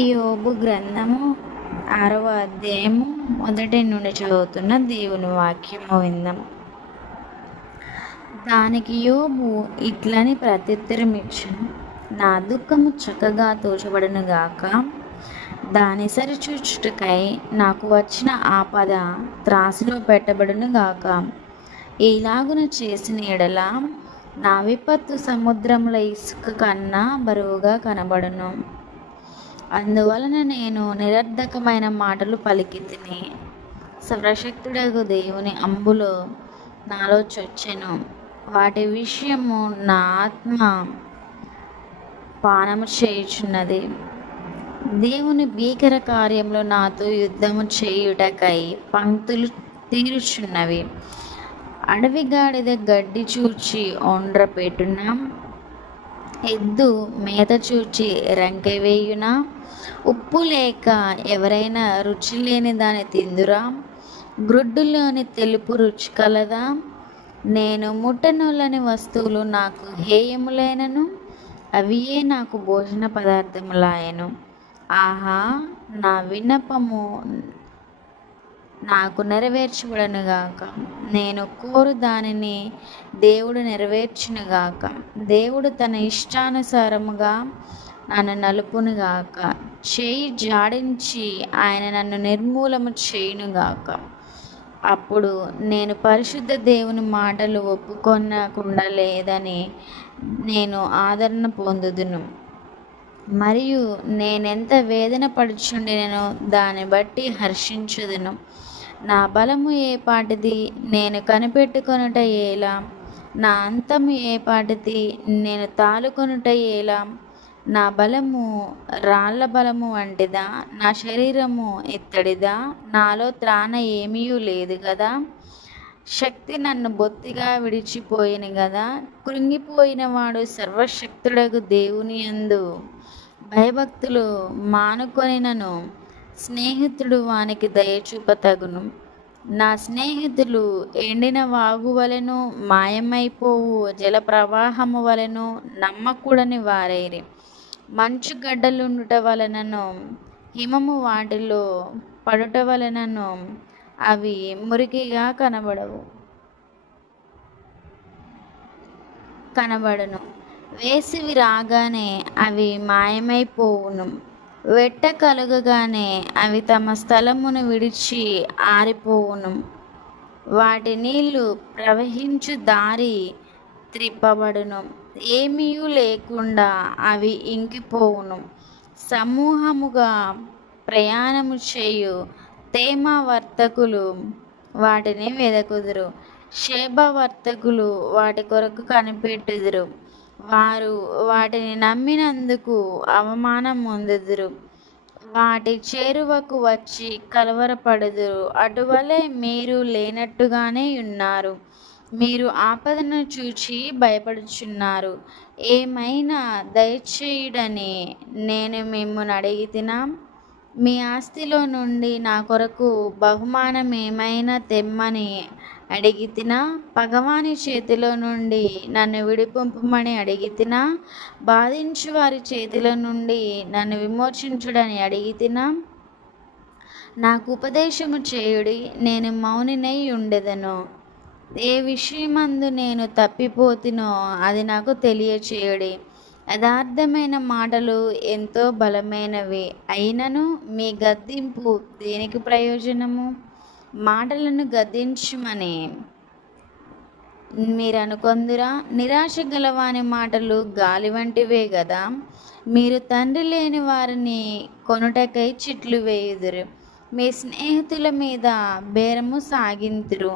యోబు గ్రంథము 6వ అధ్యాయము మొదటి నుండి చదువుతున్న దేవుని వాక్యము విందాం. దానికి యోబు ఇట్లని ప్రత్యుత్తరం ఇచ్చెను, నా దుఃఖము చక్కగా తోచబడును గాక, దాని సరిచూచుటకై నాకు వచ్చిన ఆపద త్రాసులో పెట్టబడును గాక. ఇలాగున చేసిన ఎడల నా విపత్తు సముద్రముల ఇసుక కన్నా బరువుగా కనబడును. అందువలన నేను నిరర్ధకమైన మాటలు పలికితిని. సర్వశక్తుడగు దేవుని అంబులో నాలో చొచ్చెను. వాటి విషయము నా ఆత్మ పానము చేయుచున్నది. దేవుని భీకర కార్యంలో నాతో యుద్ధము చేయుటకై పంక్తులు తీరుచున్నవి. అడవి గాడిద గడ్డి చూచి ఒండ్ర పెట్టున, ఎద్దు మేత చూచి రంకెవేయునా, ఉప్పు లేక ఎవరైనా రుచి లేని దాన్ని తిందురా, గ్రుడ్డులోని తెలుపు రుచి కలదా. నేను ముట్టనొల్లని వస్తువులు నాకు హేయములైనను, అవియే నాకు భోజన పదార్థములాయను. ఆహా, నా విన్నపము నాకు నెరవేర్చబడనుగాక. నేను కోరు దానిని దేవుడు నెరవేర్చునుగాక. దేవుడు తన ఇష్టానుసారముగా నన్ను నలుపునుగాక. చేయి జాడించి ఆయన నన్ను నిర్మూలము చేయునుగాక. అప్పుడు నేను పరిశుద్ధ దేవుని మాటలు ఒప్పుకొనకుండా లేదని నేను ఆదరణ పొందుదును. మరియు నేనెంత వేదన పడుచుండినో దాన్ని బట్టి హర్షించుదును. నా బలము ఏపాటిది, నేను కనిపెట్టుకొనుట ఎలా? నా అంతము ఏపాటిది, నేను తాలుకొనుట ఎలా? నా బలము రాళ్ల బలము వంటిదా? నా శరీరము ఇత్తడిదా? నాలో త్రాణ ఏమీ లేదు కదా. శక్తి నన్ను బొత్తిగా విడిచిపోయిన కదా. కృంగిపోయిన వాడు సర్వశక్తుడగు దేవుని యందు భయభక్తులు మానుకొనినను స్నేహితుడు వానికి దయచూపతగును. నా స్నేహితులు ఎండిన వాగు వలెను, మాయమైపోవు జల ప్రవాహము వలెను నమ్మకూడని వారైరి. మంచు గడ్డలుండుట వలనను, హిమము వాటిలో పడుట వలనను అవి మురికిగా కనబడును. వేసవి రాగానే అవి మాయమైపోవును. వెట్ట కలుగగానే అవి తమ స్థలమును విడిచి ఆరిపోవును. వాటి నీళ్లు ప్రవహించు దారి త్రిప్పబడును. ఏమీయూ లేకుండా అవి ఇంకిపోవును. సమూహముగా ప్రయాణము చేయు తేమా వర్తకులు వాటిని వెదకుదురు. షేబ వర్తకులు వాటి కొరకు కనిపెట్టుదురు. వారు వాటిని నమ్మినందుకు అవమానం పొందుదురు. వాటి చేరువకు వచ్చి కలవరపడుదురు. అటువలే మీరు లేనట్టుగానే ఉన్నారు. మీరు ఆపదను చూచి భయపడుచున్నారు. ఏమైనా దయచేయుడని నేను మిమ్మును అడిగితినా? మీ ఆస్తిలో నుండి నా కొరకు బహుమానం ఏమైనా తెమ్మని అడిగితినా? పగవాని చేతిలో నుండి నన్ను విడిపింపమని అడిగితినా? బాధించు వారి చేతిలో నుండి నన్ను విమోచించుడని అడిగితినా? నాకు ఉపదేశము చేయుడి, నేను మౌనినై ఉండెదను. ఏ విషయమందు నేను తప్పిపోతినో అది నాకు తెలియచేయుడి. యథార్థమైన మాటలు ఎంతో బలమైనవి అయినను మీ గద్దింపు దేనికి ప్రయోజనము? మాటలను గద్దించుమని మీరు అనుకొందురా? నిరాశ గలవాని మాటలు గాలి వంటివే గదా. మీరు తండ్రి లేని వారిని కొనుటకై చిట్లు వేయుదురు. మీ స్నేహితుల మీద బేరము సాగింతురు.